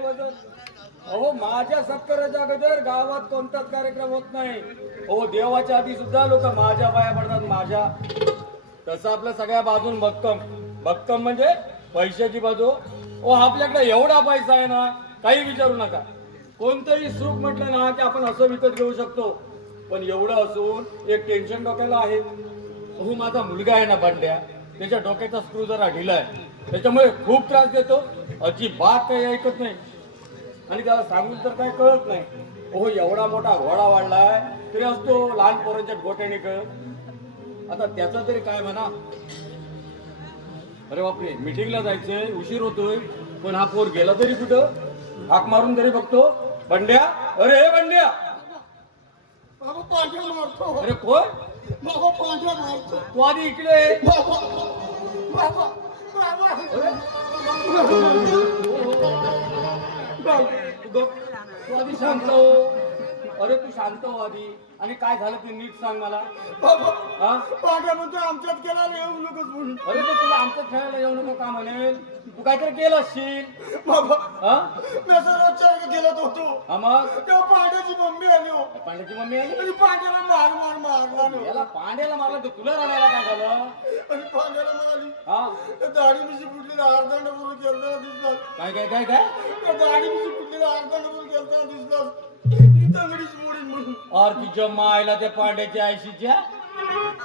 वजन. अहो माझ्या सत्काराच्या अगोदर गावात कोणताच कार्यक्रम होत नाही. हो देवाच्या आधी सुद्धा लोक माझ्या पाया पडतात माझ्या. तसं आपलं सगळ्या बाजून भक्कम भक्कम म्हणजे पैशाची बाजू. हो आपल्याकडे एवढा पैसा आहे ना काही विचारू नका. कोणतंही सुख म्हटलं ना की आपण असं विकत घेऊ शकतो. पण एवढं असून एक टेन्शन डोक्याला आहे. हो माझा मुलगा आहे ना बंड्या, त्याच्या डोक्याचा स्क्रू जरा ढिला आहे. त्याच्यामुळे खूप त्रास देतो. अजिबात काही ऐकत नाही आणि त्याला सांगून तर काही कळत नाही. हो एवढा मोठा घोडा वाढलाय तरी असतो लहान पोरांच्या गोट्याने कळत. आता त्याचा तरी काय म्हणा. अरे बापरे मीटिंगला जायचंय उशीर होतोय पण हा पोर गेला तरी कुठं. हाक मारून तरी बघतो. बंड्या अरे बंड्या. अरे कोण तू आधी इकडे. तू आधी शांत हो. अरे तू शांत हो आधी. आणि काय झालं ते नीट सांग मला. आमच्यात केला येऊ नकोस म्हणून. अरे ते तुला आमच्यात खेळायला येऊ नको का म्हणेल. तू काहीतरी केलं असशील. गेलो होतो हा मग तेव्हा पांड्याची मम्मी आली हो. पांड्याची मम्मी आली. आणि पांड्याला मारला याला पांड्याला मारला तर तुला रडायला काय झालं. आणि पांड्याला म्हणाली हा दाढी मिशी फुटलेला अर्धांड बोलून गेलताना दिसला. काय काय काय काय दाढी मिशी फुटलेला अर्धांड बोलून गेलताना दिसला. तंगडीच मोडीन म्हणून. और तिच्या मायला त्या पांड्याच्या आयशीच्या.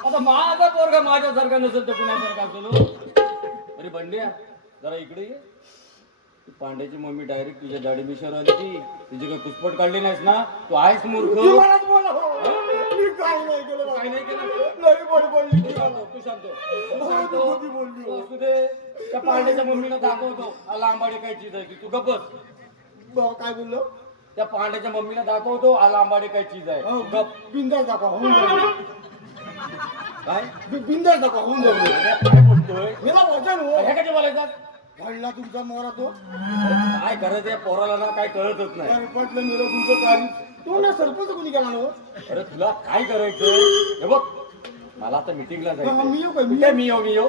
आता माझा पोरगा माझ्यासारखा नसेल तर कुणासारखा असेल. अरे बंड्या जरा इकडे ये. पांड्याची मम्मी डायरेक्ट तुझ्या दाढी मिशावर आली ती. तुझी काय कुचपट काढली नाहीस ना. तू आहेस मूर्ख. मी काय नाही केलं. काय नाही केलं. लई बडी बोलली. तू शांत हो. असू दे. त्या पांड्याच्या मम्मीला दाखवतो आंबाडे काय चीज आहे ती. तू गप्प बस. बाबा काय बोललो. त्या पांड्याच्या मम्मीला दाखवतो आंबाडे काय चीज आहे. गप. बिंदास दाखवा होऊन जाईल. काय बिंदास दाखवा होऊन जाईल. काय बोलतोय. मला वचन हो. हे कधी बोलायचं. घडला तुमचा मोरा तो. काय करायचं या पोराला ना काय कळतच नाही. सरपंचला मिळव तुमचं कार्य. तो ना सरपंच कोणी केला ना. अरे तुला काय करायचंय हे बघ. मला आता मिटिंगला जायचं. मी येऊ काय. मी येऊ.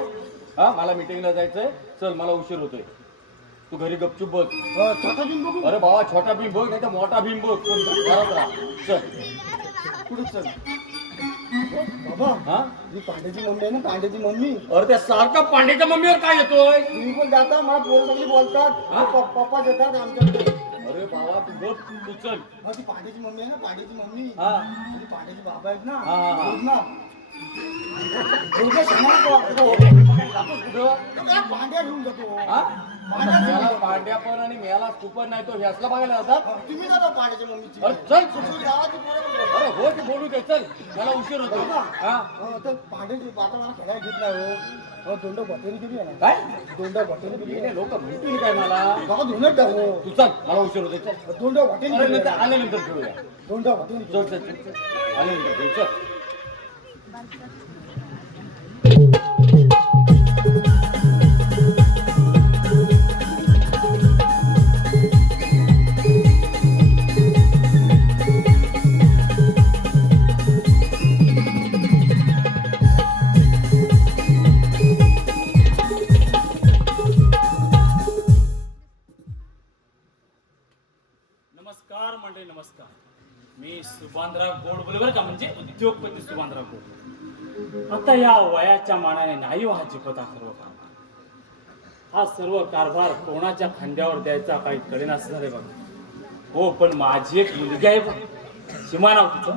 हा मला मिटिंगला जायचंय. चल मला उशीर होतोय. तू घरी गपचूप बघ. छोटा बिन बघू. अरे बाबा छोटा भीम बघ नाही तर मोठा भीम बघ. पण घरात राहा. चल कुठे चल बाबा. हा ही पांड्याची मम्मी आहे ना. पांड्याची मम्मी. अरे त्या सारखा पांड्याच्या मम्मीवर काय येतोय. तुम्ही पण जाता मला पोरं सगळी बोलतात. पप्पा येतात आमच्याकडे. अरे बाबा तू बघ तू चल. ती पांड्याची मम्मी आहे ना. पांड्याची मम्मी. हा आणि पांड्याचे बाबा आहेत ना. हा. रोज ना रोज जातोस कुठं. पांड्या घेऊन जातो. हा त्याला पांड्या पण आणि मेला तू पण नाही तो ह्यासला बघायला जातात. तुम्ही जाता पांड्याच्या मम्मीची. अरे चल. गावाची पोरं. अरे हो तू बोलू दे चल. मला उशीर होतो. हा तर पांड्याची आता मला खेळायला घेतला हो. दोंडा बटेरी किती आहे ना. काय दोंडा बटेरी किती. लोक म्हणतील काय मला. बाबा धुणच टाको. तू चल मला उशीर होतो. चल दोंडा बटेरी. अरे नंतर आल्यानंतर खेळूया. दोंडा बटेरी. चल चल चल आल्यानंतर खेळू चल. नमस्कार मंडळी नमस्कार. मी सुभानराव गोड बोलले बरं का. म्हणजे उद्योगपती सुभानराव गोड. आता या वयाच्या मानाने नाही हा जिपत हा सर्व कारभार. हा सर्व कारभार कोणाच्या खांद्यावर द्यायचा काही कळेना असं झालंय बघा. हो पण माझी एक मुलगी आहे बघ. सीमा नाव तिचं.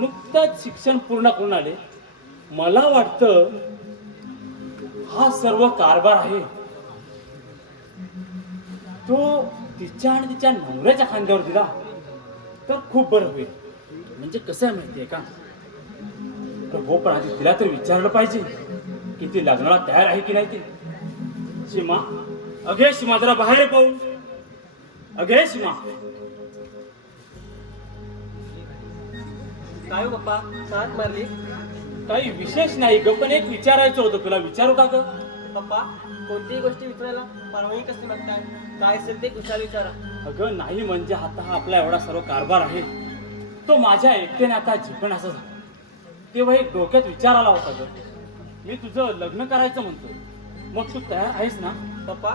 नुकतंच शिक्षण पूर्ण करून आले. मला वाटतं हा सर्व कारभार आहे तो तिच्या आणि तिच्या नवऱ्याच्या खांद्यावर दिला तर खूप बरं होईल. म्हणजे कसं आहे माहितीये का. तर हो पण आधी तिला तर विचारलं पाहिजे की ती लग्नाला तयार आहे की नाही ती. सीमा अगे सीमा जरा बाहेर पाहून. अगे सीमा. काय हो पप्पा साथ मारली. काही विशेष नाही ग पण एक विचारायचं होतं तुला. विचारू का ग. पप्पा कोणतीही गोष्टी विचारायला परवानगी कसली मागताय. काय असेल ते कुशाल विचारा. अगं नाही म्हणजे आता हा आपला एवढा सर्व कारभार आहे तो माझ्या एकट्याने आता जिंकण असं झालं. तेव्हा एक डोक्यात विचार आला होता ग. मी तुझं लग्न करायचं म्हणतो. मग तू तयार आहेस ना. पप्पा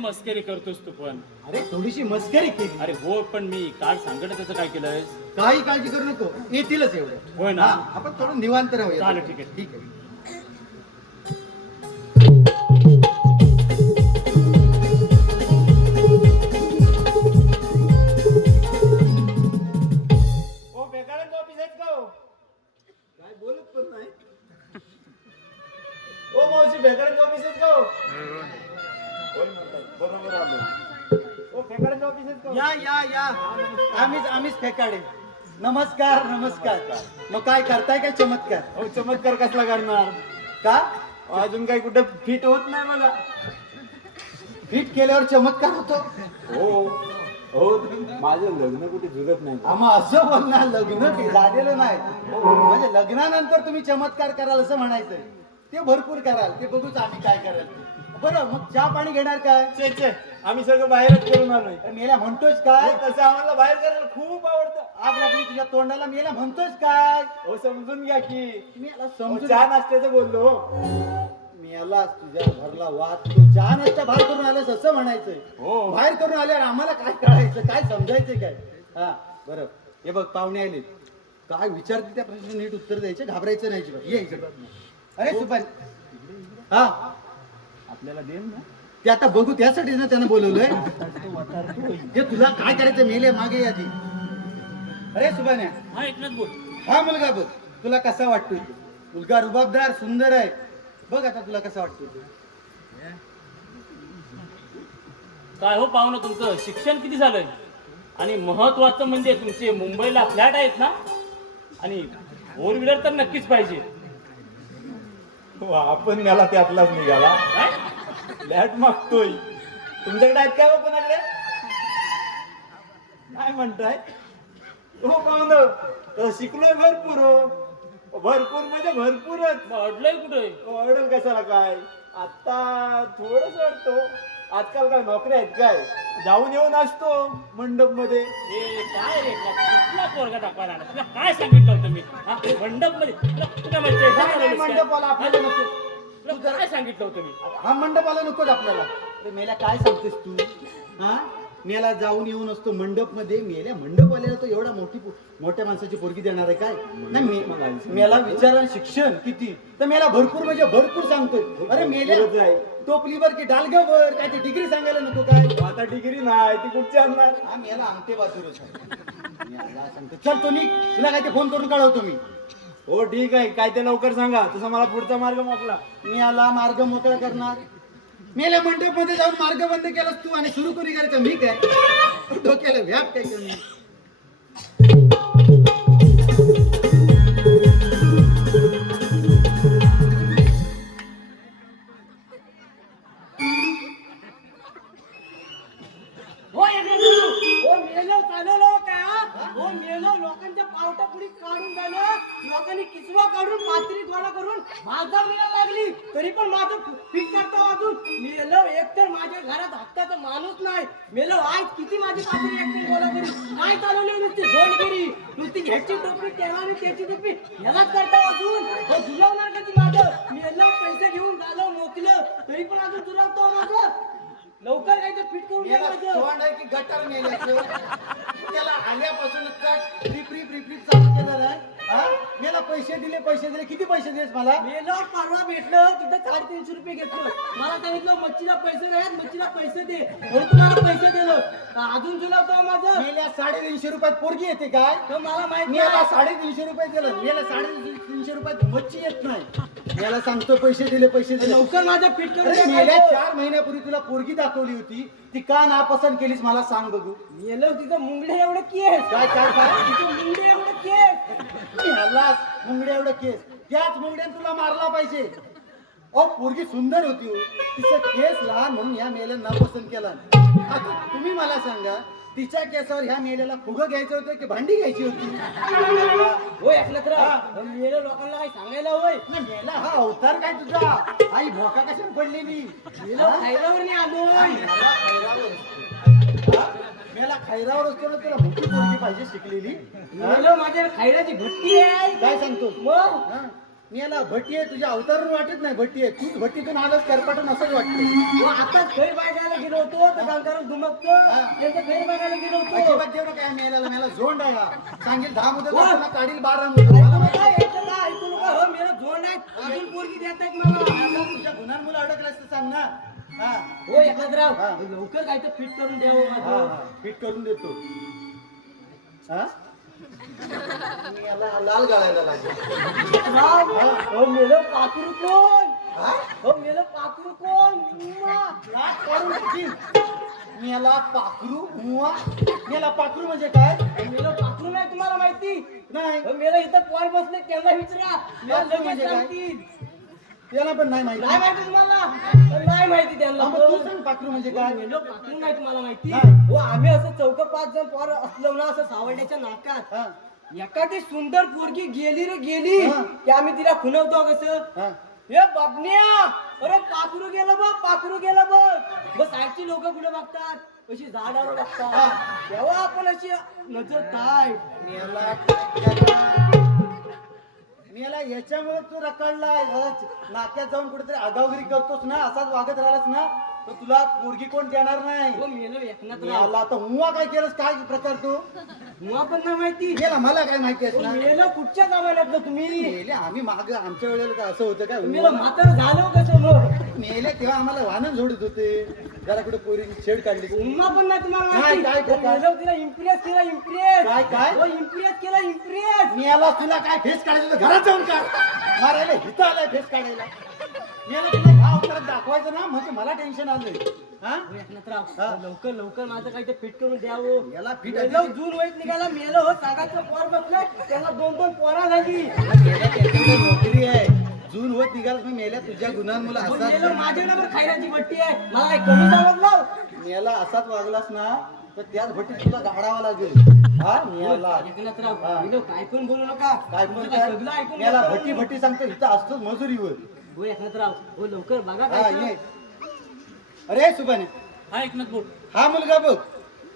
मस्करी करतोस तू पण. अरे थोडीशी मस्करी केली. अरे हो, पण मी काल सांगत त्याचं काय केलंय? काही काळजी करू नको, येतीलच एवढं. होय ना? हा, आपण थोडं निवांत राहूया. चालेल, ठीक आहे. ठीक आहे. काय बोलत पण नाही. ओ मावशी भेकडांच्या ऑफिसात का हो? बरोबर आलो. ओ भेकडांच्या ऑफिसात का हो? या आम्हीच फेकाडे. नमस्कार नमस्कार. मग काय करताय काय चमत्कार? अहो चमत्कार कसला करणार? का अजून काही कुठे फिट होत नाही मला. फिट केल्यावर चमत्कार होतो? हो हो, माझं लग्न कुठे जुळत नाही. आम्हा असं बोलणार, लग्न काही झालेलं नाही. म्हणजे लग्नानंतर तुम्ही चमत्कार कराल असं म्हणायचंय. ते भरपूर कराल, ते बघूच आम्ही काय कराल ते. बरं मग चहा पाणी घेणार काय? छे आम्ही सगळं बाहेरच करून आलोय. अरे मेला म्हणतोच काय? तसं आम्हाला बाहेर करायला खूप आवडतं. आग लागली तुझ्या तोंडाला, मेला म्हणतोच काय? हो समजून घ्या की. मेला अहो, समजून चहा नाश्त्याचं बोललो. मेला तुझ्या भरला वाद. तू चहा नसता बाहेर करून आलास असं म्हणायचंय. हो. बाहेर करून आल्यावर आम्हाला काय कळायचं, काय समजायचं काय? हा बरं, हे बघ पाहुणे आले. काय विचारते त्या प्रश्नाचं नीट उत्तर द्यायचं, घाबरायचं नाही अजिबात. ये इकडं. अरे सुपारी. हा आपल्याला देन ना. ते आता बघू, त्यासाठी ना त्यानं बोलवलंय. ते तुला काय करायचं, मेले मागे आधी. अरे सुभान्या, हा एकनाथ बोल. हा मुलगा बघ, तुला कसा वाटतोय तो? मुलगा रुबाबदार सुंदर आहे. बघ आता तुला कसा वाटतोय तो? काय हो पाहुणं, तुमचं शिक्षण किती झालंय? आणि महत्वाचं म्हणजे तुमचे मुंबईला फ्लॅट आहेत ना? आणि फोर व्हीलर तर नक्कीच पाहिजे. हो, आपण मला त्यातलाच निघाला. काय? फ्लॅट मागतोय. तुमच्याकडे आहेत काय हो कोणाकडे? काय म्हणताय? हो पाहुणं, शिकलोय भरपूर. हो भरपूर म्हणजे भरपूरच. मग अडलंय कुठे? ऑर्डर कशाला काय, आता थोडंच वाटतो. आजकाल काय नोकऱ्या आहेत काय? जाऊन येऊन असतो मंडप मध्ये. हे काय रे, कुठला पोरगा दाखवायला आला? तुला काय सांगितलं होतं मी? हा, मंडप मध्ये तुला माहिती आहे? नाही, नाही, मंडपवाला आपल्याला नको. तुला काय सांगितलं होतं मी? हा मंडपाला नकोच आपल्याला. अरे मेला काय सांगतेस तू? हा मेला जाऊन येऊन असतो मंडप मध्ये. मेल्या मंडपवाल्याला तो एवढा मोठ्या माणसाची पोरगी देणार आहे काय? नाही, मेला विचारा शिक्षण किती, तर मेला भरपूर म्हणजे भरपूर सांगतोय. अरे मेल्या टोपलीवर की डालगावर काय ते डिग्री सांगायला नको काय? आता डिग्री नाही, ती कुठची आणणार? हा मेला अंगठे बाजूरच आहे. मेला सांगतो, चल तो निघ, तुला काय ते फोन करून कळवतो मी. हो ठीक आहे, काय ते लवकर सांगा, तसा मला पुढचा मार्ग मोकला. मी आला मार्ग मोकळा करणार. मेल्या मंडप मध्ये जाऊन मार्ग बंद केलास तू आणि सुरू करू करायचं मी काय? डोक्याला व्याप काय करणार? लोकांच्या पावटा पुढी काढून झालं, लोकांनी किचवा काढून पात्री गोळा करून माझा मिळायला लागली, तरी पण माझं पीठ करता अजून मेलो. एकतर माझ्या घरात हक्काचा माणूस नाही. मेलो आज किती माझी पात्री एकटी गोळा करी काय चालवली, नुसती जोडगिरी, नुसती घ्यायची टोपी तेव्हा त्याची टोपी ह्यालाच करता अजून. हो झुलवणार कधी माझं? मेलो पैसे घेऊन झालं मोकलं, तरी पण अजून झुलवतो माझं. लवकर काय तर फिट करून द्या माझं. तोंड आहे की गटर मेल्याचं? त्याला आल्यापासून रिपरीप चालू केलं रे. हा मेला पैसे दिले. किती पैसे दिलेस मला? मेलो परवा भेटलं तिथं 350 रुपये घेतलं. मला सांगितलं मच्छीला पैसे नाहीत, मच्छीला पैसे दे, म्हणून तुम्हाला पैसे दिलं. अजून झुलवतो माझं. मेल्या 350 रुपयात पोरगी येते काय? तर मला माहित मेला नाही. 350 रुपये दिलं. मेला 350 रुपयात मच्छी येत नाही. मेला सांगतो पैसे दिले. लवकर माझं फिट करून अरे द्या मेल्या माझं. 4 महिन्यापूर्वी तुला पोरगी दाखवली होती, ती का नापसंत केलीस मला सांग बघू. मेलो तिथं मुंगडे एवढं केस, काय तिथं मुंगडे एवढं केस. हल्लास मुंगड्या एवढं केस, त्याच मुंगड्याने तुला मारला पाहिजे. अहो पोरगी सुंदर होती हो, तिचं केस लहान म्हणून ह्या मेल्यानं नापसंत केला. आता तुम्ही मला सांगा, तिच्या केसावर ह्या मेल्याला फुगं घ्यायचं होतं की भांडी घ्यायची होती? होय ऐकलं मेलो लोकांना काही सांगायला होय. ना मेला हा अवतार काय तुझा? आई भोका कशाने पडलेली? मेलो खायलावर नाही आलोय. मेला खैरावर असतो ना, तुला मोठी पोरगी पाहिजे शिकलेली. मेलो माझ्या खायलाची घट्टी आहे. काय सांगतो मग हा? मी याला भट्टी आहे, तुझ्या अवतारून वाटत नाही भट्टी आहे, तूच भट्टीतून आलास करपाटून असंच वाटतं. हो, आताच घरी बघायला गेलो होतो तर गंगाराम धुमकतो त्यांचं घरी बघायला गेलो होतो. अजिबात जेवढं काय मला झोंड आहे हा. सांगेल 10 मुदत वा. तुला काढील 12 मुदत. मला माहिती काय याचं काय ऐकू नका हो, मेरा झोंड आहे अजून पोरगी देत आहेत मला. आहे. तुझ्या गुन्ह्यांमुळे अडकलास तर सांग ना. हा हो एकनाथराव हा. लवकर काय तर फिट करून द्यावं हा, माझं. हा. फिट करून देतो. हा मी याला लाल गाळायला लागेल. राव, हो मेलं पाखरू कोण? हा? हो मेलं पाखरू कोण? उम्मा. नाक काढून टाकीन. मी याला पाखरू मुवा. मी याला पाखरू म्हणजे काय? हो, मेलं पाखरू नाही तुम्हाला माहिती? नाही हो, मेलं इथं पोर बसले त्यांना विचारा मेलं पाखरू लगेच म्हणजे काय? सांगतील. त्याला पण नाही माहिती. नाही माहिती तुम्हाला? नाही माहिती त्यांना. हा, मग तू सांग पाखरू म्हणजे काय? मेलं पाखरू नाही तुम्हाला माहिती? नाही. हो आम्ही असं 4-5 जण पोर असलो ना असं सावड्याच्या नाकात हा एखादी सुंदर पोरगी गेली रे गेली हा. की आम्ही तिला खुणवतो कसं हा हे बबन्या अरे पाखरू गेलं बघ पाखरू गेलं बघ मग साईडची लोक कुठे बघतात अशी झाडावर बघतात तेव्हा आपण अशी नजर काय मी याला याच्यामुळे तू रखडलाय नाक्यात जाऊन कुठेतरी आगावगिरी करतोस ना, असाच वागत राहिलास ना तर तुला पोरगी कोण देणार नाही. हो मेलो एकनाथ मी राव याला आता मुवा काय केलंस, काय प्रकार तू मुवा पण नाही माहिती गेला मला काय माहिती हो, असणार. मेलो कुठच्या जमान्यातलं तुम्ही मेले आम्ही माग आमच्या वेळेला काय असं होतं काय मेलो म्हातार झालो कसं मग मेले तेव्हा आम्हाला वाहन जोडत होते, जरा कुठे पोरीची छेड काढली. उम्मा पण नाही तुम्हाला काय, माहिती काय हो, प्रकार? मेलो तिला इम्प्रेस केला इम्प्रेस काय, काय? हो इम्प्रेस केला इम्प्रेस मी याला तुला काय फेस काढायचं होतं, घरात जाऊन काढ. मारायला हिथं आलाय फेस काढायला. मी याला तुला ह्या अवतारात दाखवायचं ना म्हणजे मला टेन्शन आलंय. हा हो, एकनाथराव हा. लवकर लवकर माझं काही ते फिट करून द्यावं याला फिट मेलो जून वैत निघाला मेलो हो सांगायचं पोर बसलं त्याला 2-2 पोरा झाली गेल्या त्याच्याकडे नोकरी आहे, जून होत निघाल मी मेल्या तुझ्या गुन्ह्यांमुळे मेलो असाच माझ्याकडे पण खायची भट्टी आहे मला काही कमी समजलं मेला असाच वागलास ना तर त्याच भट्टीत तुला गाडावा लागेल. हा मेला एकनाथराव हा. मेलो काय पण बोलू नका काय तुमचं पण काय सगळं ऐकून मेला घेतो. भट्टी भट्टी सांगतो इथं असतोच मजुरीवर. हो एकनाथराव हो लवकर बघा हा काय ये. अरे सुभाने हा एकनाथ बोल. हा मुलगा बघ,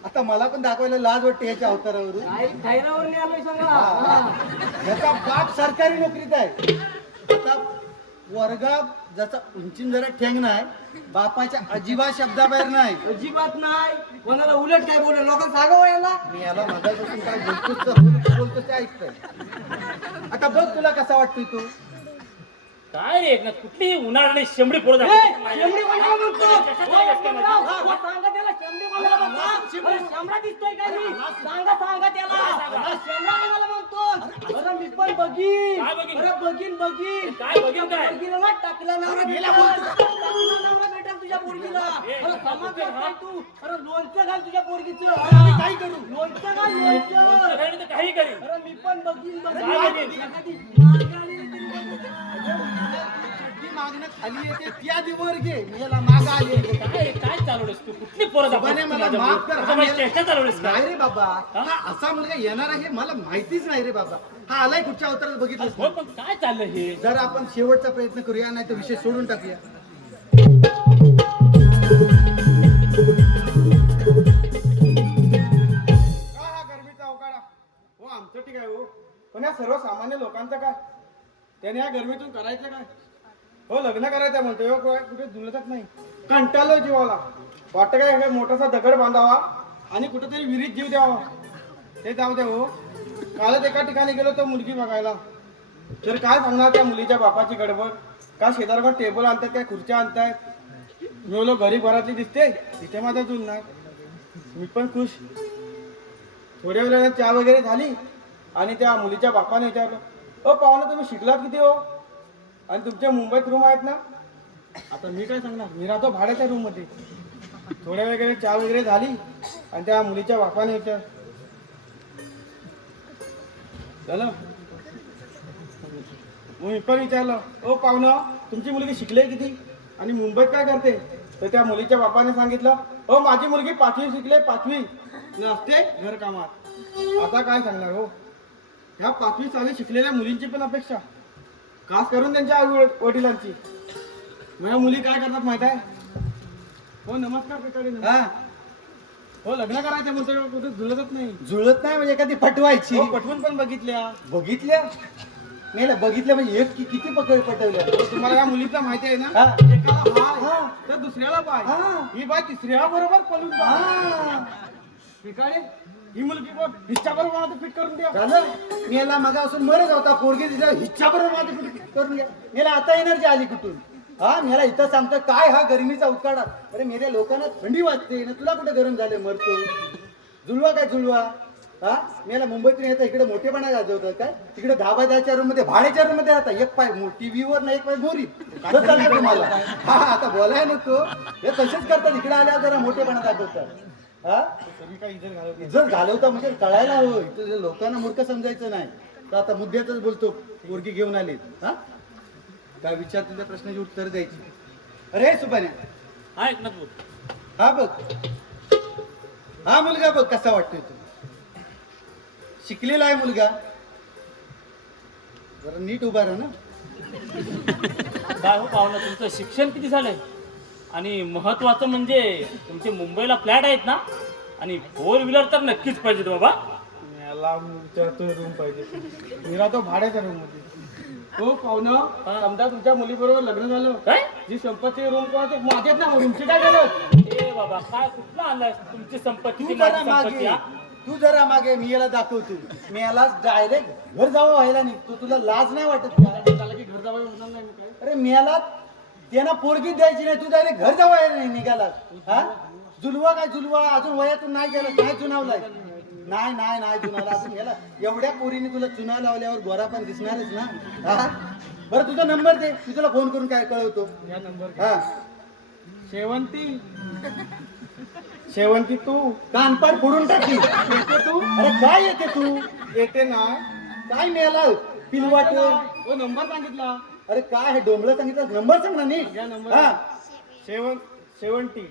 आता मला पण दाखवायला लाज वाटते याच्या अवतारावरून. काय थायरावर नाही आलोय सांगा हा, हा. हा. याचा बाप सरकारी नोकरीत आहे. आता वर्गात ज्याचा उंचीन जरा ठेंग नाही, बापाच्या अजिबात शब्दाबाहेर नाही. अजिबात नाही कोणाला उलट काय बोलू लोकांना सांगावं याला मी याला मगापासून काय बोलतोच ते ऐकतोय. आता बघ तुला कसा वाटतोय तू. काय रे एकनाथ कुठली उन्हाळ्याने शेंबडी पोरं ए, दाखवते. शेंबडी कोणाला म्हणतो? कशाचं काय काय हो, हो, सांगा त्याला शेंबडी कोणाला म्हणतो? अरे, शेंबडा दिसतोय काय मी? सांगा त्याला. अरे, शेंबडा कोणाला म्हणतो? अरे, मी पण बघीन. काय बघीन? अरे, बघीन. काय बघीन काय? पोरगीला ना टाकला नवरा गेला भेटेल. टाकला नवरा भेटेल तुझ्या पोरगीला. अरे, समजलं काय तू? अरे, लोणचं घाल तुझ्या पोरगीचं. आम्ही काय करू? लोणचं घाल, लोणचं लोणचं. घालून तर काही करीन. अरे, मी पण बघीन. काय बघीन? एखादी मागे आलेली तरी बघीन. जी मागणं खाली येते ती आधी वर घे. मी याला मागं आले. काय चालवलंस तू कुठली पोरं सुभाने दाखवतेस मला माझ्या माफ कर. पोरं? हा माझी मेला- चेष्टा चालवलीस का? नाही रे बाबा, हा असा मुलगा येणार आहे मला माहितीच नाही रे बाबा. हा आलाय कुठच्या अवतारात बघितलं हो पण काय चाललं हे जर आपण शेवटचा प्रयत्न करूया नाही तर विषय सोडून टाकूया. हा गरमीचा अवकाळा हो आमचं ठीक आहे हो, पण या सर्वसामान्य लोकांचं काय, त्याने या गरमीतून करायचं काय. हो लग्न करायचं म्हणतोय हो, कुठे जुळतच नाही. कंटाळलो जीवाला. वाटतं काय हे मोठासा दगड बांधावा आणि कुठेतरी विहिरीत जीव द्यावा. ते जाऊ द्या हो. कालच एका ठिकाणी गेलो तो मुलगी बघायला, तर काय सांगणार त्या मुलीच्या बापाची गडबड. का शेजारवर टेबल आणतात, काय खुर्च्या आणतायत. मी बोलो घरी घरातली दिसते तिथे माझा जुळणार. मी पण खुश. थोड्या वेळाने चहा वगैरे झाली आणि त्या मुलीच्या बापाने विचारलं, ओ पाहुणा तुम्ही शिकलात किती हो, आणि तुमच्या मुंबईत रूम आहेत ना. आता मी काय सांगणार, मी राहतो भाड्याच्या रूम मध्ये. थोड्या वगैरे चहा वगैरे झाली आणि त्या मुलीच्या बापाने विचार झालं. मग मी पण विचारलं, ओ पाहुणा तुमची मुलगी शिकले किती आणि मुंबईत काय करते. तर त्या मुलीच्या बापाने सांगितलं, हो माझी मुलगी 5वी शिकले, 5वी नसते घर कामात. आता काय सांगणार हो, ह्या 5वी 6वी शिकलेल्या मुलींची पण अपेक्षा, खास करून त्यांच्या आई वडिलांची. माझ्या मुली काय करतात माहित आहे. हो नमस्कार पिकाडे. हा हो लग्न करायचं म्हणतो कुठे जुळतच नाही. जुळत नाही म्हणजे एखादी पटवायची. हो पटवून पण बघितल्या. बघितल्या मेला बघितलं म्हणजे एक किती पटवलं तुम्हाला या मुलीचा माहिती आहे ना हा. एकाला हा. हाय तर दुसऱ्याला बाय हा. ही बाय तिसऱ्या बरोबर पळून हा. पिकाळे ही मुलगी बघ हिच्या बरोबर मला फिट करून द्या झालं मेला मगा असून मरत होता पोरगी तिच्या हिच्या बरोबर माझं कुठे करून घ्या मेला आता एनर्जी आली कुठून हा मेला इथं सांगतो काय हा गरमीचा उकाडा अरे मेरे लोकांना थंडी वाजते ना तुला कुठे गरम झाले मरतो जुळवा काय जुळवा हा मेला मुंबईतून येतं इकडे मोठेपणा गाजवतात काय तिकडे 10 रूम मध्ये भाड्याच्या रूम मध्ये आता एक पाय टीव्हीवर ना एक पाय मोरी चालतं तुम्हाला हा आता बोलाय नको हे तसेच करतात इकडे आल्यावर जरा मोठेपणा दाखवतात हा इज्जत घालवता म्हणजे कळायला हवं इथं लोकांना मूर्ख समजायचं नाही तर आता मुद्द्यातच बोलतो मुर्गी घेऊन आली हा काय विचारतील त्या प्रश्नाची उत्तर द्यायची अरे सुपान्या हा एकनाथ भाऊ हा बघ हा मुलगा बघ कसा वाटतोय तू शिकलेला आहे मुलगा जरा नीट उभा राहा ना काय हो पाहुणं तुमचं शिक्षण किती झालंय आणि महत्वाचं म्हणजे तुमचे मुंबईला फ्लॅट आहेत ना आणि 4 व्हीलर तर नक्कीच पाहिजेत बाबा मला रूम पाहिजे मी राहतो भाड्याच्या रूम मध्ये हो पाहुणं समजा तुमच्या मुलीबरोबर लग्न झालं काय जी संपत्ती रूम कोणा माझ्यात ना रूमची काय झालं ए बाबा काय कुठला आणलाय तुमची संपत्ती तू ती जरा माझी मागे संपत्ती, हा? तू जरा मागे मी याला दाखवतो मी याला डायरेक्ट घर जावं व्हायला निघतो तुला लाज नाही वाटत का झालं की घर जावं होणार नाही मी काय अरे मी याला त्यांना पोरगी द्यायची नाही तू डायरेक्ट घर जावं व्हायला नाही निघाला हा जुलवा काय जुलवा अजून वयातून नाही गेला नाही चुनावलाय नाही चुनावला अजून याला एवढ्या पोरीने तुला चुनाव लावल्यावर गोरा पण दिसणारच ना हा बरं तुझा नंबर दे मी तुला फोन करून काय कळवतो या नंबर हा शेवंती तू कानपाड फोडून टाकली येते तू अरे काय येते तू येते ना काय मिळाला पिलवाट हो नंबर सांगितला अरे काय हे डोंबलं सांगितलं नंबर सांग ना नीट या नंबर. हा शेवंती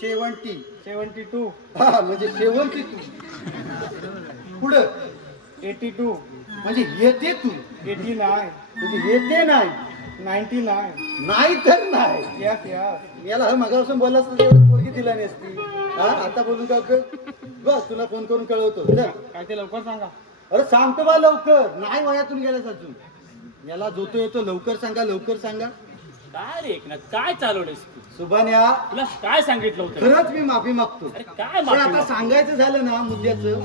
शेवंती 72 हा म्हणजे शेवंती तू पुढं 82 म्हणजे येते तू 89 म्हणजे येते नाही 99 नाही तर नाही यस यस याला मगापासून बोलला असतं एवढी पोरगी दिला नसती हा आता बोलून काय उपयोग बस तुला फोन करून कळवतो चल काय ते लवकर सांगा अरे सांगतो बा लवकर नाही वयातून गेलास अजून याला जो तो येतो लवकर सांगा काय रे एकनाथ काय चालवलंयस तू सुभान्या तुला काय सांगितलं होतं खरंच मी माफी मागतो अरे काय पण माफी आता मागतो? सांगायचं झालं ना मुद्द्याचं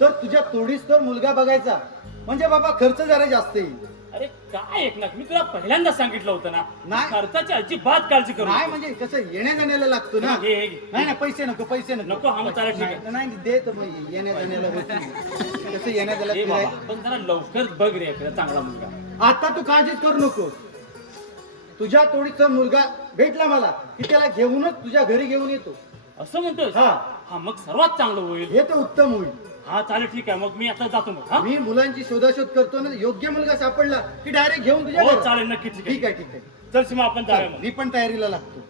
तर तुझ्या तोडीस तर मुलगा बघायचा म्हणजे बाबा खर्च जरा जास्त येईल अरे काय एकनाथ मी तुला पहिल्यांदा सांगितलं होतं ना नाही. खर्चाची अजिबात काळजी करू नाही नको. म्हणजे कसं येण्या जाण्याला लागतो ना घे, घे. नाही पैसे नको नको, हा मग चालेल, ठीक आहे. नाही नाही, दे तर मग येण्या जाण्याला होती कसं येण्या ए जाण्याला बाबा फिराय पण जरा लवकर बघ रे एखादा चांगला मुलगा आता तू काळजीच करू नको तुझ्या तोडीचा मुलगा भेटला मला की त्याला घेऊनच तुझ्या घरी घेऊन येतो असं म्हणतोय हा. हा मग सर्वात चांगलं होईल हे तर उत्तम होईल हा चालेल ठीक आहे मग मी आता जातो मग हा मी मुलांची शोधाशोध करतो ना योग्य मुलगा सापडला की डायरेक्ट घेऊन तुझ्या हो घरी. चालेल नक्की ठीक ठीक आहे आहे ठीक आहे चल सीमा आपण जाऊया मग मी पण तयारीला लागतो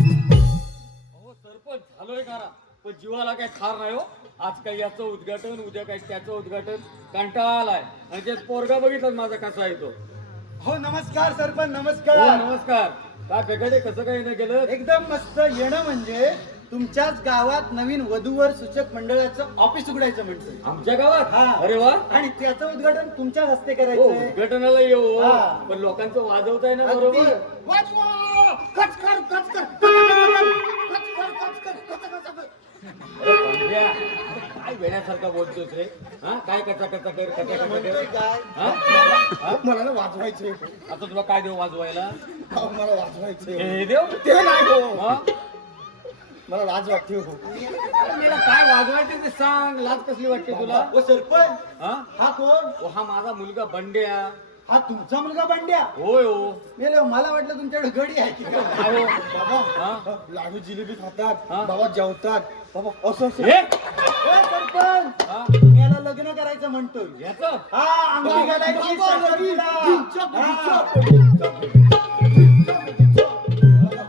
अहो सरपंच झालोय करा पण जीवाला काय खार नाही हो आज काय याचं उद्घाटन उद्या काय त्याचं उद्घाटन कंटाळा आलाय आणि त्यात पोरगा बघितलं माझा कसा आहे तो हो नमस्कार सरपंच हो नमस्कार नमस्कार काय बेगाडे कसं काही नाही केलं एकदम मस्त येणं म्हणजे तुमच्याच गावात नवीन वधूवर सूचक मंडळाचं ऑफिस उघडायचं म्हणतोय आमच्या गावात हा. अरे वा आणि त्याचं उद्घाटन तुमच्या हस्ते हो करायचं उद्घाटनाला येऊ हा. पण लोकांचं वाजवताय ना बरोबर अरे पांड्या, काय वेण्यासारखा बोलतोस रे हा काय कचा कचा कर कचा कचा कर काय हा? हा? मला ना वाजवायचे आता तुला काय देऊ वाजवायला मला वाजवायचे हे देऊ ते नाही हो हा? मला लाज वाटते हो अरे मला काय वाजवायचं ते सांग लाज कसली वाटते तुला ओ सरपंच हा हा कोण ओ, हा माझा मुलगा बंड्या हा तुमचा मुलगा बांड्या होय हो मेले मला वाटलं तुमच्याकडे गडी आहे की काय काय हो? बाबा हा? लाडू जिलेबी खातात हा? बाबा जेवतात बाबा असं असं हे? ओ सरपंच हा? याला लग्न करायचं म्हणतोय याचं? हा अंगठी घालायची बाबा, साखरपुडा.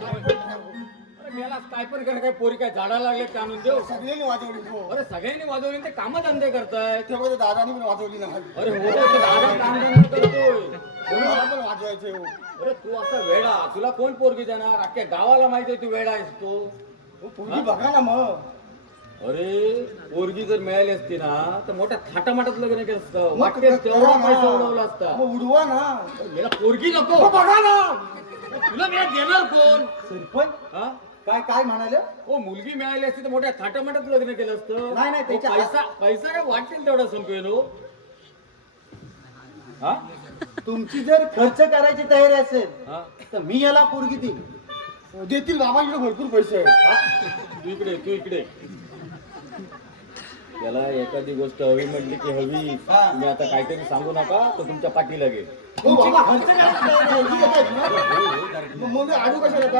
अरे याला काय पण करा काय पोरी काय झाडाला लागले ते आणून देऊ सगळ्यांनी वाजवली हो अरे सगळ्यांनी वाजवली ते काम धंदे करतायत तेव्हा दादानी पण वाजवली नाही अरे हो ते दादा बघायचे हो. अरे तू असा वेडा, तुला कोण पोरगी देणार? अख्ख्या गावाला माहिती आहे तू वेडा आहेस तो. हो, पोरगी बघा ना मग. अरे पोरगी जर मिळाली असती ना तर मोठ्या थाटामाटात लग्न केलं असतं. मग वाटते करा तेवढा ना. पैसा उडवला असता. मग उडवा ना. मला पोरगी नको. हो, बघा ना. तुला मी देणार कोण? सरपंच हा? काय काय म्हणाले? ओ मुलगी मिळाली असती तर मोठ्या थाटामाटात लग्न केलं असतं. नाही, नाही, ओ, त्याच्या- पैसा पैसा काय वाटेल तेवढा संपवेल हो. हा? तुमची जर खर्च करायची तयारी असेल हा? तर मी याला पोरगी देईन. देतील बाबांकडे भरपूर पैसे आहेत. तू इकडे त्याला एखादी गोष्ट हवी म्हटली की हवी. हा. तुम्ही आता काहीतरी सांगू नका तो तुमच्या पाठीला लागेल. हो, तुमची बाबा. खर्च करायची तयारी आहे. मग आडू कशाला का?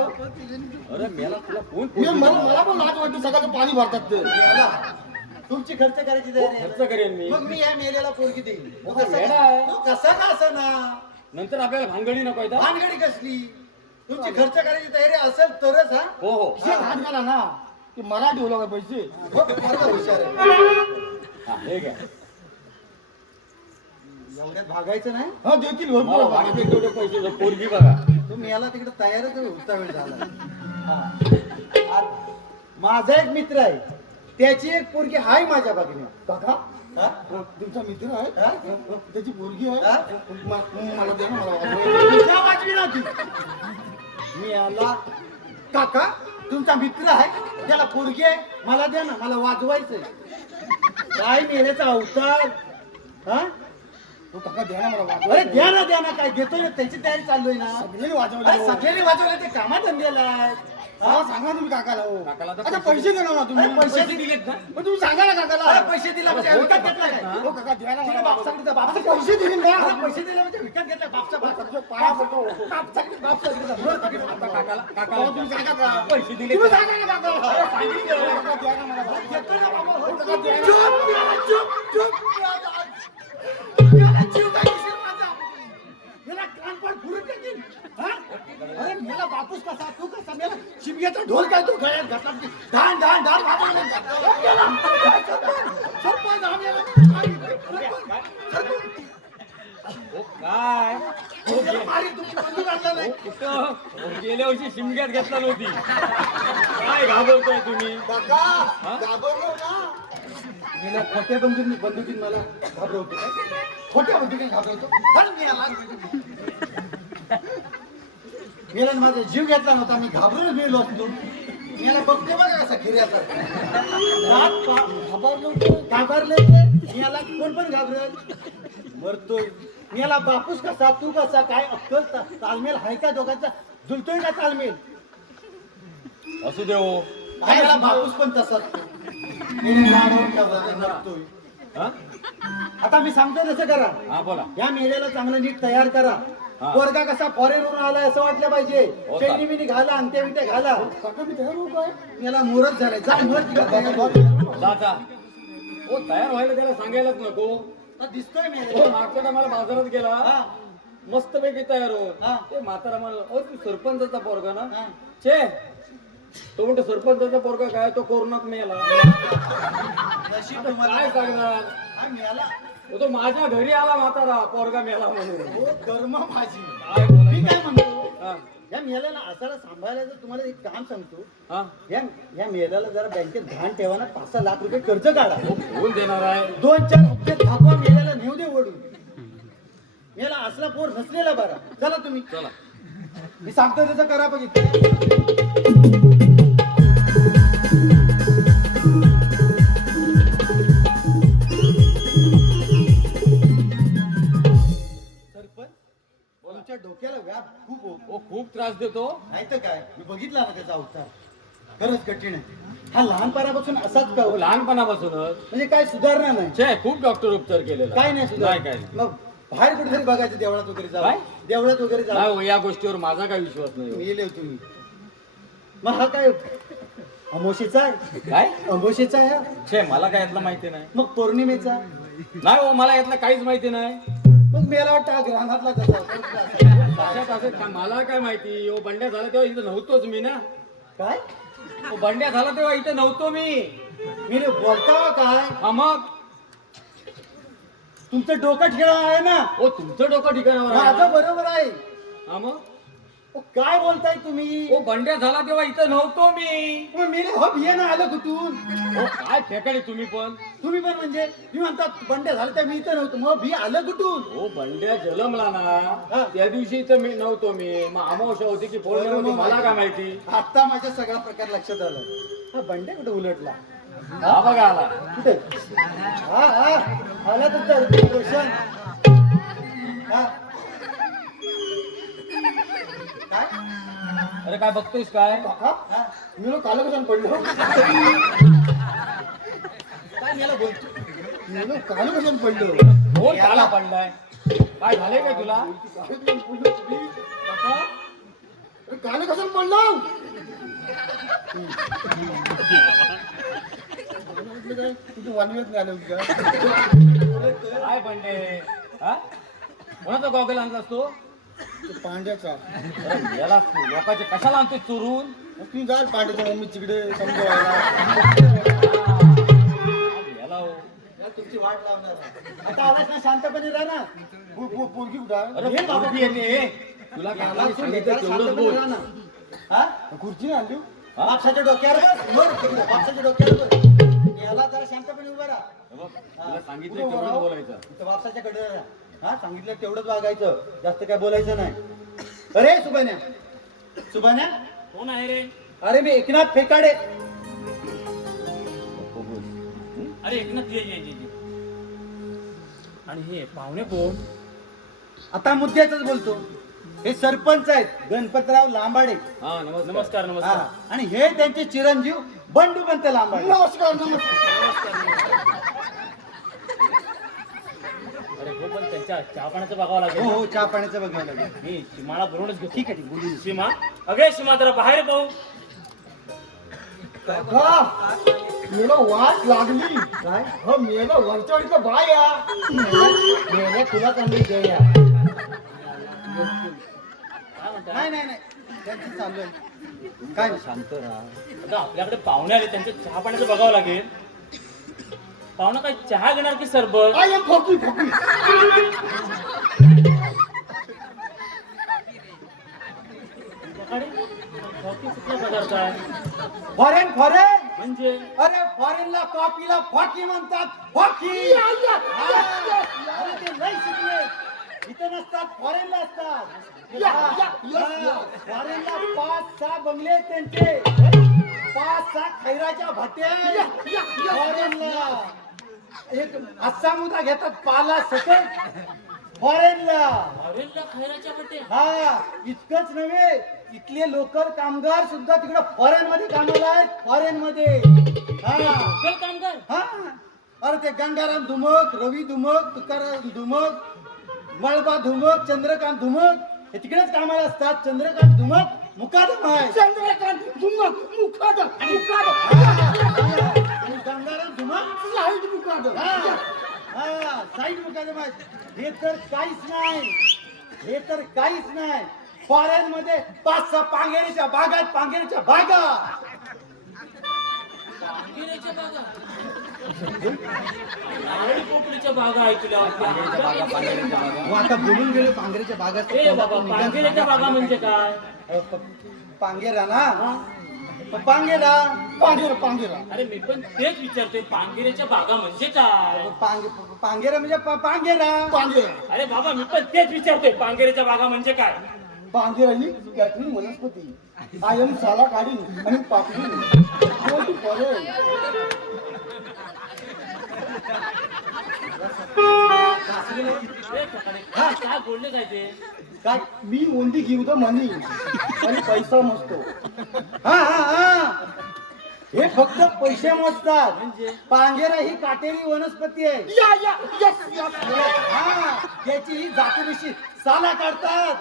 अरे मेला तुला कोण मला पण लाज वाटते सकाळचं पाणी भरतात ते. याला तुमची खर्च करायची तयारी आहे. खर्च करेन मी. मग मी या मेलेला पोरगी देईन. तो काय वेडा आहे? तो कसा का असं ना नंतर आपल्याला भानगडी नको येतात. भानगडी कसली? तुमची खर्च करायची तयारी असेल तरच हा हो हो हे हात घाला ना की मला ठेवला का पैसे. हो, बरोबर हुशार आहे. हा, हे घ्या. एवढ्यात भागायचं नाही. हा देतील मला भरपूर. वाटते तेवढे पैसे जर पोरगी बघा. तुम्ही याला तिकडे तयारच होता वेळ झाला. हा. माझा एक मित्र आहे, त्याची एक पोरगी हाय माझ्या बाजूने. काका हा? तुमचा मित्र आहे हा? त्याची पोरगी हा? आहे. मला द्या ना, मला वाजवायला. तुझ्या बाजूने होती. मी याला काका तुमचा मित्र आहे, त्याला पोरगी आहे, मला द्या ना, मला वाजवायचंय. काय मेल्याचा अवतार. हा? हो, काका द्या ना मला अरे वाजवायला. द्या ना काय देतोय ना, त्याची तयारी चाललोय ना. सगळ्यांनी वाजवलं अरे हो. सगळ्यांनी वाजवलं ते कामात धंद्याला आहे. हा, सांगा तुम्ही काकाला हो. काकाला तर आता पैसे देणार ना तुम्ही. अरे, पैसे दिलेत ना? मग तुम्ही सांगा ना काकाला. अरे पैसे दिला म्हणजे विकत घेतला काय? हो काका द्या ना ठीक आहे, मला. बाप सांगितलं, बाप आता पैसे दिले ना. अरे, पैसे दिले म्हणजे विकत घेतला बापचा बाप. पाया पडतो. बाप सांगितलं, बाप सांगितलं. बरं सांगितलं. आता काकाला हो, काकाला तुम्ही सांगा का? पैसे दिले. तुम्ही सांगा ना काकाला. अरे, सांगितलं. काका द्या ना मला. घेतोय ना बाबा. हो, काका द्या ना. चुप, याला चुप, चुप. याला चुप आहे किशोर माझा. याला कानपाड फुरून टाकीन. हा? अरे मेला बापूस कसा, तू कसा मेला? शिमग्याचा ढोल काय तू गळ्यात घातला की ढान ढान ढान वाजवला. मेला. काय सरपंच? सरपंच, हा मेला. सरपंच. हो काय याला मारीन, तुमची बंदूक आणला नाही. कुठं गेल्या वर्षी शिमग्यात घेतला नव्हती. काय घाबरताय तुम्ही? काका, घाबरलो ना. गेल्या खोट्या बंदुकीत मला घाबरवतो काय? खोट्या बंदुकीत घाबरवतो. घाल मी याला. मेल्यानं माझा जीव घेतला नव्हता, मी घाबरून मेलो असतो. मी याला बघते बघा कसा खिर्यासारखा. घाबरलो ते. मी याला कोण पण घाबरल. मरतोय. मी याला बापूस कसा, तू कसा, काय अक्कल तालमेल आहे का दोघांचा? जुळतोय का तालमेल? असू दे हो. आणि याला बापूस पण तसाच. मी लाडवून ठेवला, मरतोय. हा? आता मी सांगतो तसं करा. हा बोला. या मेल्याला चांगलं नीट तयार करा. हा. पोरगा कसा फॉरेन वरून आलाय असं वाटलं पाहिजे. हो, चैनी बिनी घाला, अंगठ्या बिंट्या घाला. काका मी तयार होऊ काय? याला मोरच झालाय. जा मर तिला तयार हो. जा जा. हो तयार व्हायला त्याला सांगायलाच नको. आता दिसतोय हो मेल्या. मागच्या टायमाला बाजारात गेला हा. मस्त पैकी तयार हो. हा. ते म्हातारा म्हणलं ओ तू सरपंचाचा पोरगा ना. हा. छे तो म्हणतो सरपंचाचा पोरगा काय तो कोरोनात मेला. नशीब तुम्हाला. काय सांगणार? हा मेला. हो, तो माझ्या घरी आला म्हातारा पोरगा मेला म्हणून. हो कर्म माझी. काय बोलायचं? मी काय म्हणतो, हा. या मेल्याला असाला सांभाळायचं तुम्हाला एक काम सांगतो. हा. या मेल्याला जरा बँकेत घाण ठेवा ना, 5-6 लाख रुपये कर्ज काढा. कोण देणार आहे? 2-4 हप्ते थांबवा, मेल्याला नेऊ दे ओढून. मेला असला पोर नसलेला बरा. चला तुम्ही. चला. मी सांगतो त्याचं करा बघितलं. सरपंच, तुमच्या डोक्याला व्याप खूप हो. ओ खूप त्रास देतो. नाही तर काय, मी बघितला ना त्याचा अवतार. खरंच कठीण आहे. हा लहानपणापासून असाच का हो, हो? लहानपणापासूनच म्हणजे काय सुधारणा नाही. छे खूप डॉक्टर उपचार केलेला. काय नाही सुधारणा. नाही काय नाही. मग बाहेर कुठेतरी बघायचं, देवळात वगैरे काय? जाऊ. देवळात वगैरे नाही जाऊ. हो, या गोष्टीवर माझा काही विश्वास नाही हो. मेले तुम्ही. मग हा काय अमोशीचा आहे? काय अमोशीचा आहे हा? छे मला काय यातलं माहिती नाही. मग पौर्णिमेचा? नाही हो मला यातलं काहीच माहिती नाही. मग मेला वाटतं हा ग्रहांतला कसा? अशात असेल का मला काय माहिती. ओ बंड्या झाला तेव्हा इथं नव्हतोच मी ना. काय ओ बंड्या झाला तेव्हा इथं नव्हतो मी. मी रे बोलता काय? हा मग तुमचं डोकं ठेवा आहे ना. ओ तुमचं डोकं ठिकाणावर आहे माझं ना? बरोबर आहे. हा मग काय बोलताय तुम्ही? ओ बंड्या झाला तेव्हा इथं नव्हतो मी. मग मी हो बिये ना आलं कुठून? ओ काय फेकाडे तुम्ही पण. तुम्ही पण म्हणजे मी म्हणतात बंड्या झालं तर मी इथं नव्हतो, मग बी आलं कुठून? ओ बंड्या जलमला हा. ना त्या दिवशी इथं मी नव्हतो मी. मग अमावस्या होती की पौर्णिमा होती मला काय माहिती. आता माझ्या सगळा प्रकार लक्षात आला. हा बंड्या कुठे उलटला? हा बघा आला. कुठे? हा हा आला तुमचा रोशन. हा काय? अरे काय बघतोयस काय. हा? मी लोक काल कशाने पडलो? काय याला बोलतो? मी लोक काल कशाने पडलो? कोण काला पडलाय. काय झालंय काय तुला. काल कशाने पडलो? तुझं वानवेत नाही आलं का? काय बंडे. हा कोणाचा गॉगल आणलास तू. पांड्याचा. अरे याला लोकांचे कशाला आणतोय चोरून. तू जाल पांड्याच्या मम्मी तिकडे समजावायला. याला हो. तुमची वाट लावणार आहे. आता आलास ना शांतपणे राहा ना. पोरगी कुठं आहे? अरे बाबा येते. तुला कामाला सांगितलं तेवढंच बोल. हा? खुर्ची आणली हा? बापसाच्या डोक्यावर बस. वर तिकडे बापसाच्या डोक्यावर बस. याला जरा शांतपणे उभा राहा. हे बघ, तुला सांगितलं कुठं उभं तेवढंच राहू? बोलायचं. इथं बापसाच्या कडे राहा. हा सांगितलं तेवढंच वागायचं, जास्त काय बोलायचं नाही. अरे सुभान्या, सुभान्या, कोण आहे रे? अरे मी एकनाथ फेकाडे. अरे एकनाथ ये ये ये ये. आणि हे पाहुणे कोण? आता मुद्द्याच बोलतो. हे सरपंच आहेत गणपतराव लांबाडे. हा नमस्कार. नमस्कार हा. नमस्कार. आणि हे त्यांचे चिरंजीव बंडू पंत लांबाडे. नमस्कार अरे हो पण त्यांच्या चहा पाण्याचं बघावं लागेल. हो हो चहा पाण्याचं बघायला लागेल. मी सीमाला बरोबरच घेतो. ठीक आहे ठीक बोलू. सीमा अगे सीमा जरा बाहेर पाहू. मेला वाट लागली काय. हो मेला वरचढीचा बाया मेल्या तुला चांगली जय या. काय म्हणता? नाही नाही नाही त्यांची चालू आहे. काय नाही. शांत राहा. आता आपल्याकडे पाहुणे आले त्यांच्या चहा पाण्याचं बघावं लागेल. पाहुणा काय चहा घेणार की सरबत. आय एम फोकी फोकी. अरे कॉफी कुठला पदार्थ आहे फॉरेन फॉरेन. म्हणजे. अरे फॉरेनला कॉफीला फॉकी म्हणतात. फॉकी. अरे ते नाही शिकले. इथे नसतात फॉरेनला असतात. फॉरेनला 5-6 बंगले आहेत त्यांचे. 5-6 खैराच्या भट्ट्या फॉरेनला. एक आसामुदा घेतात पाला सकट फॉरेनला. फॉरेनला खैराच्या भट्टे. हा इतकंच नव्हे, इथले लोकल कामगार सुद्धा तिकडे फॉरेन मध्ये कामाला आहेत. फॉरेन मध्ये. हा लोकल कामगार. हा. अरे ते गंगाराम धुमक, रवी धुमक, तुकाराम धुमक, मळबा धुमक, चंद्रकांत धुमक हे तिकडेच कामाला असतात. चंद्रकांत धुमक मुकादम आहे. चंद्रकांत धुमक मुकादम आणि गंगाराम धुमक साईड मुकादम. हा साईड मुकादम आहे. हे तर काहीच नाही. हे तर काहीच नाही. फॉरेन मध्ये 5-6 पांगेरीच्या बागा आहेत. पांगेरीच्या बागा. पांगिऱ्याच्या बागा. नारळी पोपळीच्या बागा ऐकल्या होत्या. हो आता बोलून गेले पांगेरीच्या बागा. ए बाबा पांगिऱ्याच्या बागा म्हणजे काय. पांगेरा ना. पांगेरा पांगेरा पांगेरा. अरे मी पण तेच विचारतोय पांगिऱ्याच्या बागा म्हणजे काय. पांगेरा म्हणजे पांगेरा. पांगेरा. अरे बाबा मी पण तेच विचारतोय पांगिऱ्याच्या बागा म्हणजे काय. पांगेरा ही कॅटरिंग वनस्पती. आय एम साला काढी आणि पापडी. काय बोलले काय ते. काय मी ओंडी घेऊ द मनी आणि पैसा मोजतो. हा हा हा हे फक्त पैसे मोजतात. म्हणजे पांगेरा ही काटेरी वनस्पती आहे. हा त्याची ही जातीविषयी साला काढतात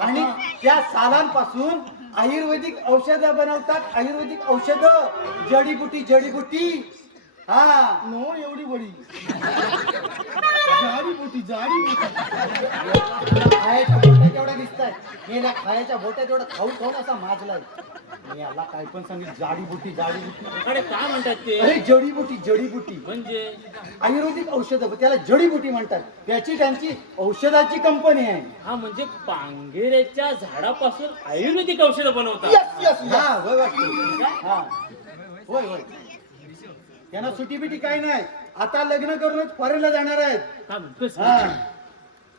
आणि त्या सालांपासून आयुर्वेदिक औषधं बनवतात. आयुर्वेदिक औषधं जडीबुटी जडीबुटी. हा नो एवढी बडी जाडीबुटी जाडीबुटी. केवढा दिसताय. माजलाय गेल्या खायच्या बोट्यात एवढा खाऊ खाऊन असा माजलाय आणि याला काय पण सांगितलं जाडीबुटी अरे काय म्हणतात ते अरे जडीबुटी म्हणजे आयुर्वेदिक औषध त्याला जडीबुटी म्हणतात त्यांची औषधाची कंपनी आहे हा म्हणजे पांगेऱ्याच्या झाडापासून आयुर्वेदिक औषधं बनवतात हा होय वाटतं हा होय त्यांना सुटी बिटी काही नाही आता लग्न करूनच फॉरेनला जाणार आहेत काय म्हणतोस हा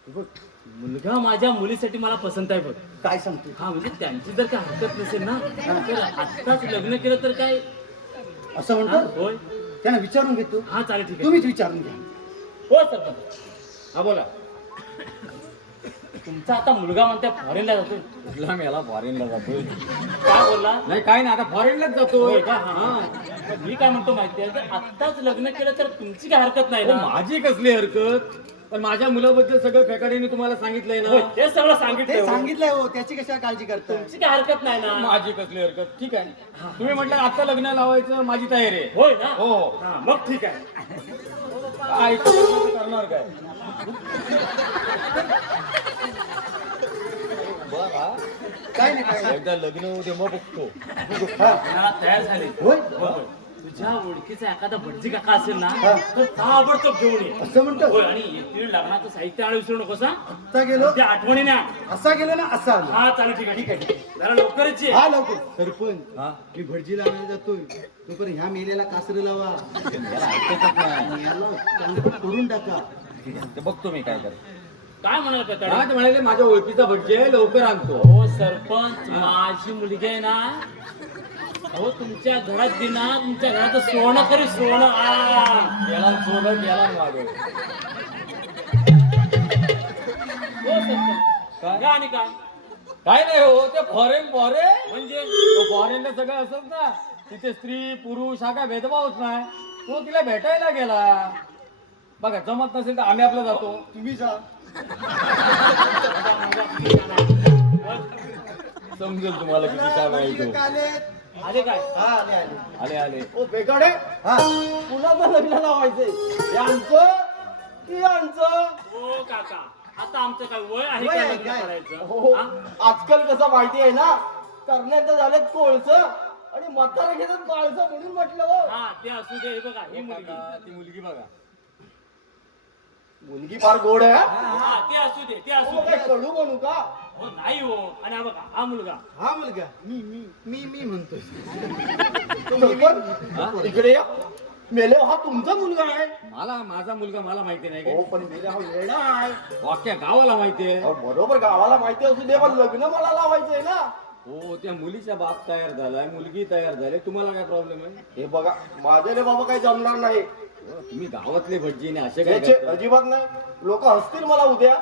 बघ, मुलगा माझ्या मुलीसाठी मला पसंत आहे बघ काय सांगतो हा म्हणजे त्यांची जर काय हरकत नसेल ना तर आत्ताच लग्न केलं तर काय असं हा, म्हणतो होय त्यांना विचारून घेतो हा चालेल ठीक आहे तुम्हीच विचारून घ्या हो सरपंच हा बोला तुमचा आता मुलगा म्हणत्या फॉरेनला जातोय कुठला मी याला फॉरेनला जातोय काय बोलला नाही काय नाही आता फॉरेनलाच जातोय होय का? हा. पण मी काय म्हणतो माहितीये जर आत्ताच लग्न केलं तर तुमची काय हरकत नाही हो, ना माझी कसली हरकत पण माझ्या मुलाबद्दल सगळं फेकाडीने तुम्हाला सांगितलंय होय, ना ते सगळं ते सांगितलं सांगितलंय हो त्याची कशा काळजी करता तुमची काय हरकत नाही ना माझी कसली हरकत ठीक आहे तुम्ही म्हटलं आता लग्न लावायचं माझी तयारी आहे होय ना हो हा, मग ठीक आहे काय करणार काय बरं काय नाही काय एकदा लग्न होते मग बघतो हा. मला तयार झाले होय होय. तुझ्या ओळखीचा एखादा भटजी काका असेल ना तर ताबडतोब घेऊन ये असं म्हणतो होय आणि येथील लग्नाचं साहित्य आणून विसरू नकोस हा आता गेलो त्या आठवणीने आण. असा गेलो ना असा आलो हा चालेल ठीक आहे ठीक आहे जरा लवकरच ये हा लवकर सरपंच हा मी भटजीला आणायला जातोय तोपर्यंत ह्या मेलेला कासरी लावा याला ऐकतच नाही. याला चांगलं करून टाका ठीक आहे, ते बघतो मी काय करतो काय म्हणाल हा पेकाडे ते म्हणाले माझ्या ओळखीचा भटजी आहे लवकर आणतो हो सरपंच माझी मुलगी आहे ना हो तुमच्या घरात दिना तुमच्या घरात सोनं करी सोनं गेला सोनं गेला मागे हो सरपंच काय? काय आणि काय काय नाही हो ते फॉरेन म्हणजे फॉरेनला सगळं असत ना तिथे स्त्री पुरुष हा काय भेदभावच नाही तो तिला भेटायला गेला बघा जमत नसेल तर आम्ही आपलं जातो तुम्ही जा समजेल तुम्हाला किती काम आहे तो. आले काय हा आले आले आले आले ओ बेकाडे हा कुणाचं लग्न लावायचंय यांचं की यांचं हो काका आता आमचं काय वय आहे वय का आहे लग्न काय? करायचं हो हा? आजकाल कसं माहिती आहे ना करण्यात झालेत कोळस आणि म्हातारा घेतात बाळसं म्हणून म्हटलं हो हा ते असू दे हे बघा ही मुलगी काका, ती मुलगी बघा मुलगी फार गोड आहे हा. हा ते असू दे ते असू हो, दे काय कडू म्हणू का हो नाही हो आणि हा बघा हा मुलगा हा मुलगा मी म्हणतोय सरपंच, इकडे या मेले हा तुमचा मुलगा आहे माझा मुलगा मला माहिती नाही हो का पण मेले हा वेडा आहे वाक्या गावाला माहिती आहे अहो, बरोबर गावाला माहिती असू दे पण लग्न मला लावायचंय ना हो त्या मुलीचा बाप तयार झालाय मुलगी तयार झाली तुम्हाला काय प्रॉब्लेम आहे हे बघा माझे रे बाबा काही जमणार नाही हो, तुम्ही गावातले भटजी नाही असे काय याचे करता? अजिबात नाही लोक हसतील मला उद्या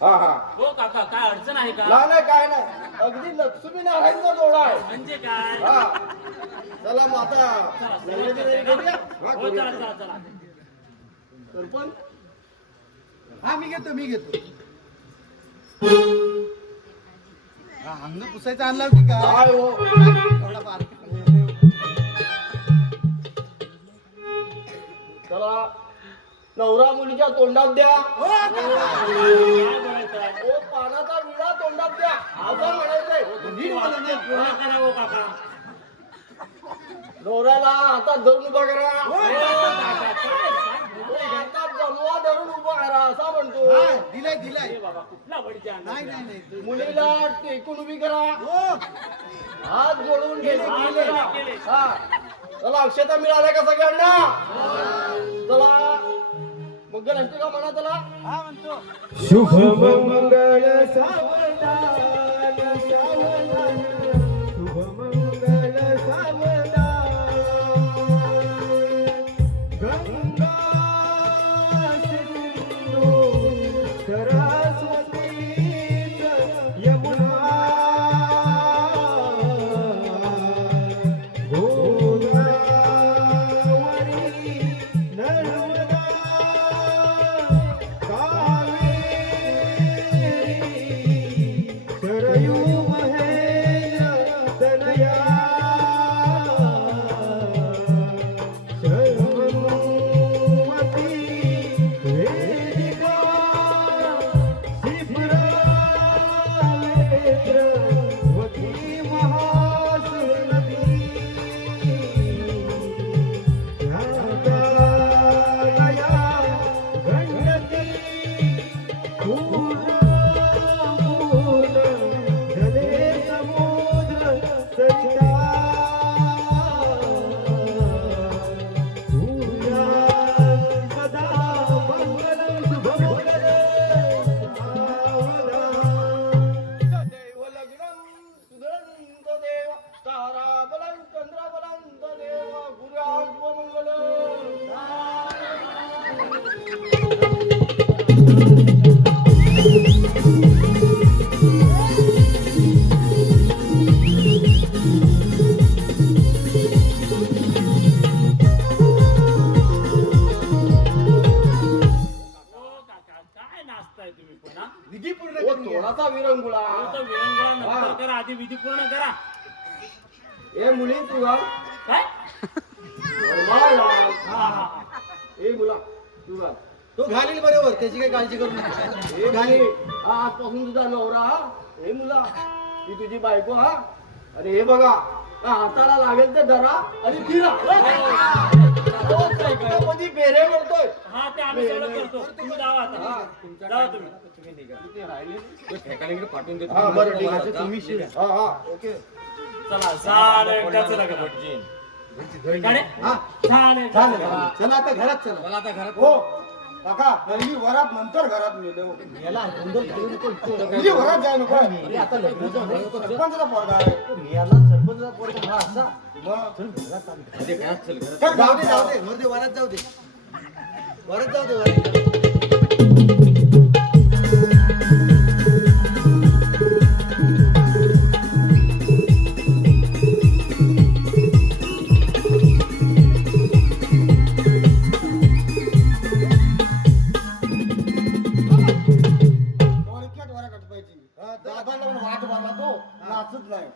हा हा हो काका काय अडचण आहे का नाही काय नाही अगदी लक्ष्मी नारायणचा जोडा आहे म्हणजे काय हा चला मग आता चला, नैवेद्य तयारी करूया? हा, हो करूया. चला चला चला सरपंच हा मी घेतो हा अंग पुसायचं आणला की काय काय हो एवढा बारीक. चला नवरा मुलीच्या तोंडात द्या काय बोलायचं आहे? ओ पानाचा विडा तोंडात द्या असं म्हणायचंय नीट बोला ना. पूर्ण करा हो काका नवऱ्याला हातात धरून उभा करा हो, काका, काय ओ, हातात जमवा धरून उभा करा असा म्हणतो हा दिलाय हे बाबा कुठला बडीचा नाही मुलीला टेकून उभी करा हो हात जोडून केले. केले हा चला अक्षता मिळाल्या का सगळ्यांना चला मंगलाष्टका म्हणा चला हा म्हणतो शुभ मंगल सावधान सावधान शुभ मंगल सावधान गंगा सिंधू सरस्वती यमुना गोदावरी नर्मदा कावेरी सरयू महेंद्र तनया सरस्वती वेदिका हो काका, काय नाचताय तुम्ही पण हा? विधी पूर्ण ओ करून घ्या. थोडासा विरंगुळा हो, तर विरंगुळा नंतर करा, आधी विधी पूर्ण करा. ए मुली तू घाल काय? मला घाल. हा, हा, हा. ए मुला तू घाल तो घालील बरोबर, त्याची काही काळजी करू नका. हे घाली हा आजपासून तुझा नवरा हा हे मुला ही तुझी बायको हा अरे हे बघा हा हाताला लागेल ते धरा आणि फिरा मध्ये बेरे म्हणतोय हा, ते आम्ही सगळं करतो. तुम्ही जावा आता. जावा तुम्ही. ठेकाणीकडे पाठवून देतो हा, बरं, ठीक आहे. तुम्ही शिरा. हा हा ओके चला, झालं एकदाचं लग्न. ठिकाणे? हा झालं. झालं झालं. चला आता घरात चला. चला आता घरात हो काका पहिली वरात नंतर घरात नेलो याला गोंधळ करू नको इतकं. पहिली वरात जाय नको अरे आता लग्न झालं. सरपंचाचा पोरगा आहे मी याला सरपंचचा पोरगा हा असा. मग चल घरात चालू. अरे घरात चल घरात चल, जाऊ दे जाऊ दे वरदे वरात जाऊ दे. वरात जाऊ दे वरात. थोडक्यात वरात अटपायची दाबाला पण वाट मारला तो नाचत नाही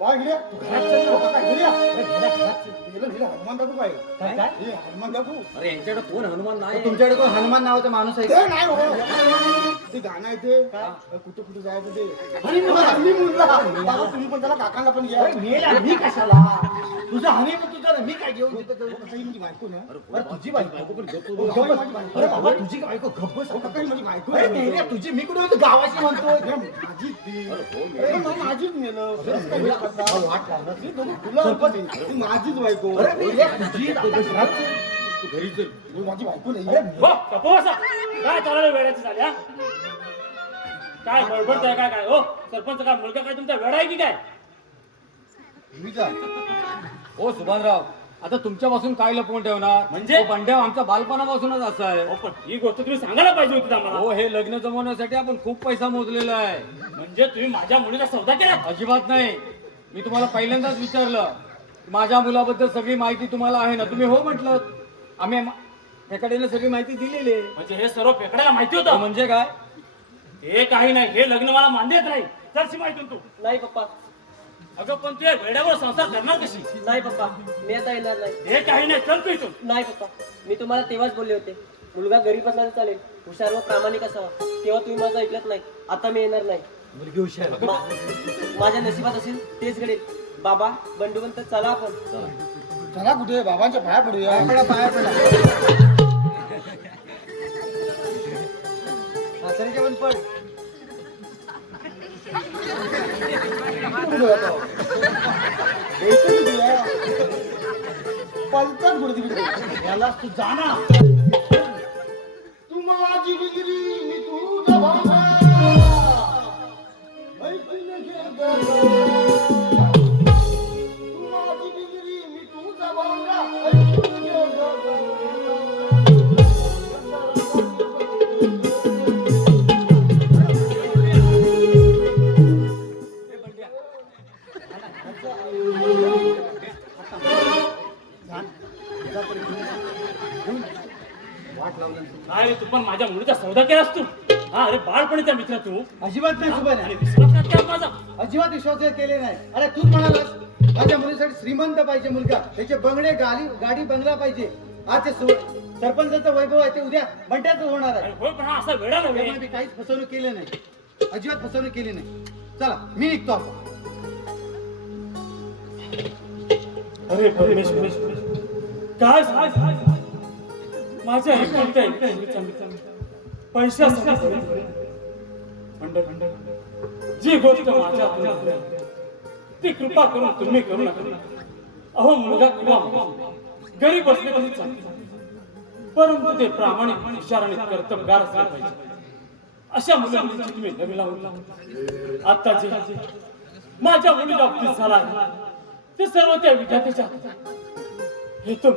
बाय गिऱ्या घरात चल हो काका गिऱ्या हनुमान दाखवू काय काय काय? हे हनुमान दाखवू अरे यांच्याकडे कोण हनुमान नाही तुमच्याकडे कोण हनुमान नावाचा माणूस आहे का? ते नाही हो ते गाणं आहे ते कुठं कुठं जायचं ते हनीमूनला बाबा तुम्ही पण त्याला काकांना पण घ्या अरे मेला मी कशाला? तुझं हनीमून तुझं ना, मी काय घेऊन देतो तुला? काही माझी बायको ना अरे तुझी बायको पण गप्प बस. गप्प बस. अरे बाबा तुझी बायको गप्प बस. काही माझी बायको अरे नाही रे, तुझी मी कुठे होतो गावाची म्हणतो. माझीच ती अरे मग माझीच नेलं वाट लावणार. तुला ती माझीच बायको अरे मेल्या, तुझी घरात तू घरी चल ही माझी बायको नाही अरे हो, गप्प बसा. काय चाललं वेळाची झाली हा? काय बडबडताय काय काय? हो, सरपंच काय मुलगा काय तुमचा वेळा आहे की काय? ओ सुभानराव आता तुमच्यापासून काय लपवून ठेवणार म्हणजे? तो बंड्या आमचा बालपणापासूनच असा आहे हो, पण ही गोष्ट तुम्ही सांगायला पाहिजे होती आम्हाला. हो हे लग्न जमवण्यासाठी आपण खूप पैसा मोजलेला आहे म्हणजे तुम्ही माझ्या मुलीचा सौदा केला? अजिबात नाही मी तुम्हाला पहिल्यांदाच विचारलं माझ्या मुलाबद्दल सगळी माहिती तुम्हाला आहे ना तुम्ही हो म्हटलं आम्ही फेकाडीने सगळी माहिती दिलेली आहे म्हणजे हे सर्व फेकड्याला माहिती तो होतं? म्हणजे काय हे काही नाही, हे लग्न मला मान्यच नाही. चल माहिती तू. नाही पप्पा, अगं पण तू या वेड्यावर संसार करणार कशी? नाही पप्पा, मी आता येणार नाही. हे काही नाही, चल तू इथून. नाही पप्पा, मी तुम्हाला तेव्हाच बोलले होते मुलगा गरीब असला तर चालेल, हुशार व प्रामाणिक असावा. तेव्हा तुम्ही माझं ऐकलत नाही. आता मी येणार नाही. मुलगी हुशार. माझ्या नशिबात असेल तेच घडेल. बाबा बंडूबंत चला आपण. चला कुठे बाबांच्या पाया पडूया आपला पाया पडा. म्हातारीच्या पण पड. पलतात कुठे तिकडे याला तू जाना. तू माझी बिगरी मी तुझा भावना ऐकून घे गं. तू माझी बिगरी मी तुझा भावना ऐकून घे गं. काय तू पण माझ्या मुलीचा सौदा केलास तू? हा, अरे बाळपणीचा मित्र तू. अजिबात नाही आणि सुभाने. विश्वासघात केला माझा. अजिबात विश्वास केले नाही. अरे तूच म्हणालास माझ्या मुलीसाठी श्रीमंत पाहिजे मुलगा, त्याचे बंगले गाडी बंगला पाहिजे. आज ते सरपंचाचं वैभव आहे ते उद्या बंट्याचं होणार आहे. अरे होय, पण हा असा वेळा त्यामुळे नव्हे. मी काहीच फसवणूक केली नाही. अजिबात फसवणूक केली नाही. चला मी निघतो आता. अरे परमेश्वर, काय माझ्या एकुलत्या एक मुलीचा मित्र पैशासाठी जी गोष्ट माझ्या हातून झाली, ती कृपा करून तुम्ही करू नका. अहो मुलगा किंवा गरीब असले तरी चालते, परंतु ते प्रामाणिक, हुशार आणि कर्तबगार असले पाहिजे. अशा मुलांची तुम्ही लग्न लावून आता जे माझ्या मुलीला बाबतीत झाला आहे, ते सर्व त्या विधात्याच्या हातात आहे. हे तो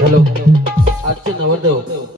हॅलो आजचे नवरदेव